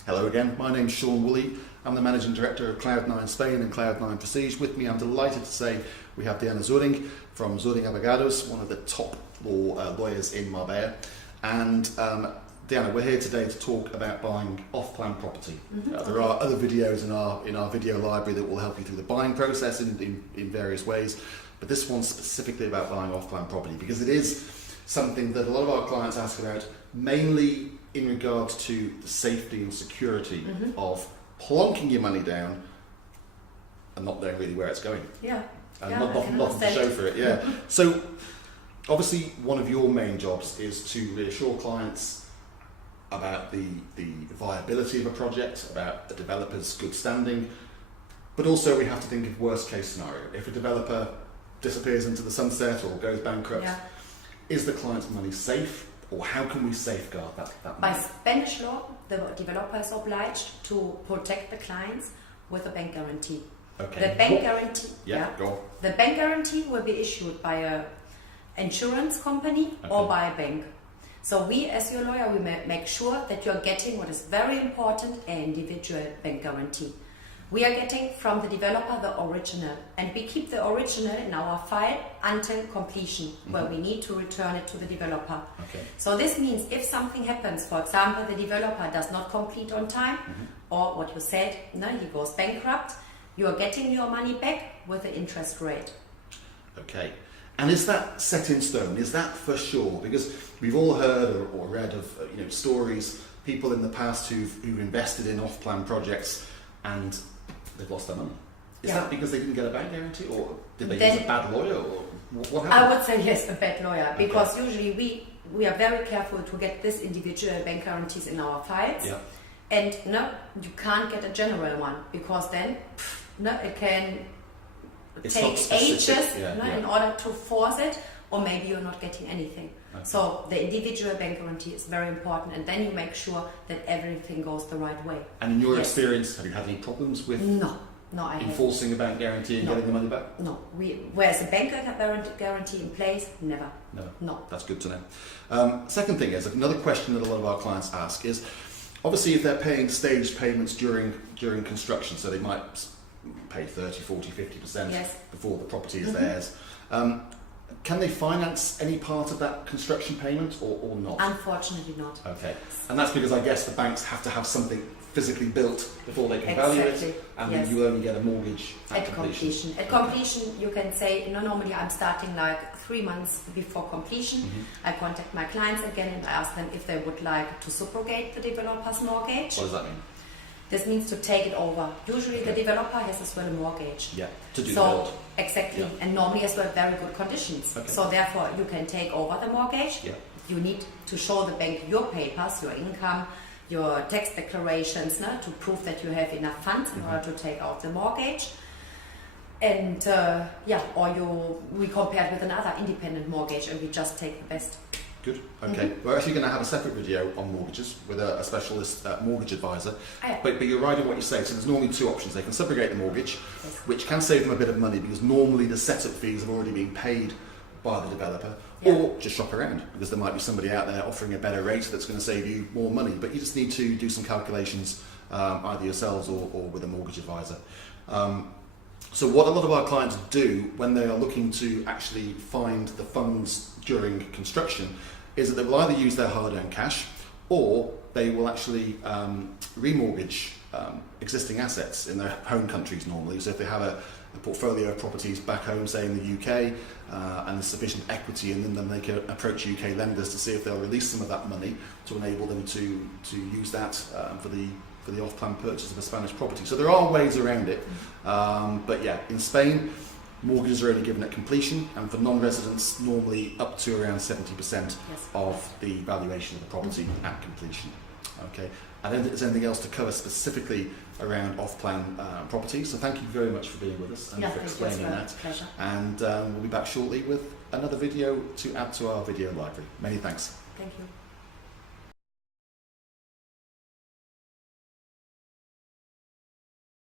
Hello again, my name's Sean Woolley. I'm the Managing Director of Cloud9 Spain and Cloud9 Prestige. With me, I'm delighted to say we have Diana Zuuring from Zuuring Lawyers, one of the top lawyers in Marbella. And Diana, we're here today to talk about buying off-plan property. There are other videos in our video library that will help you through the buying process in various ways, but this one's specifically about buying off-plan property because it is something that a lot of our clients ask about, mainly in regards to the safety and security of plonking your money down and not knowing really where it's going. And not to show for it. So obviously one of your main jobs is to reassure clients about the viability of a project, about the developer's good standing, but also we have to think of worst case scenario. If a developer disappears into the sunset or goes bankrupt, is the client's money safe? Or how can we safeguard that money? By Spanish law, the developer is obliged to protect the clients with a bank guarantee. Okay. The bank guarantee, go on. The bank guarantee will be issued by an insurance company or by a bank. So we, as your lawyer, we make sure that you're getting what is very important, an individual bank guarantee. We are getting from the developer the original, and we keep the original in our file until completion, where we need to return it to the developer. So this means if something happens, for example, the developer does not complete on time, or what you said, he goes bankrupt, you are getting your money back with the interest rate. Okay. And is that set in stone? Is that for sure? Because we've all heard or read of stories, people in the past who've invested in off-plan projects and they've lost their money. Is that because they didn't get a bank guarantee, or did they use a bad lawyer, or what happened? I would say yes, a bad lawyer, because usually we are very careful to get this individual bank guarantees in our files. And no, you can't get a general one, because then it can take ages in order to force it, or maybe you're not getting anything. So the individual bank guarantee is very important, and then you make sure that everything goes the right way. And in your experience, have you had any problems with enforcing a bank guarantee and getting the money back? No. Whereas a bank guarantee in place, never. No. That's good to know. Second thing is, another question that a lot of our clients ask is, obviously if they're paying staged payments during construction, so they might pay 30, 40, 50% before the property is theirs. Can they finance any part of that construction payment or not? Unfortunately not. Okay. And that's because I guess the banks have to have something physically built before they can value it, and then you only get a mortgage at completion. At completion, you can say, normally I'm starting like 3 months before completion. I contact my clients again and I ask them if they would like to subrogate the developer's mortgage. What does that mean? This means to take it over. Usually the developer has as well a mortgage. To do the build. Exactly. And normally as well very good conditions. So therefore you can take over the mortgage. You need to show the bank your papers, your income, your tax declarations, to prove that you have enough funds in order to take out the mortgage. And we compare it with another independent mortgage and we just take the best. Good. Okay. We're actually going to have a separate video on mortgages with a specialist mortgage advisor. But you're right in what you say. So there's normally two options. They can subrogate the mortgage, which can save them a bit of money because normally the setup fees have already been paid by the developer, or just shop around because there might be somebody out there offering a better rate that's going to save you more money. But you just need to do some calculations either yourselves or with a mortgage advisor. So what a lot of our clients do when they are looking to actually find the funds during construction is that they will either use their hard-earned cash or they will actually remortgage existing assets in their home countries normally. So if they have a portfolio of properties back home, say in the UK, and there's sufficient equity in them, then they can approach UK lenders to see if they'll release some of that money to enable them to use that for the off-plan purchase of a Spanish property. So there are ways around it, but in Spain, mortgages are only given at completion, and for non-residents, normally up to around 70% of the valuation of the property at completion. Okay, I don't think there's anything else to cover specifically around off-plan property, so thank you very much for being with us and for explaining that. Pleasure. And we'll be back shortly with another video to add to our video library. Many thanks. Thank you.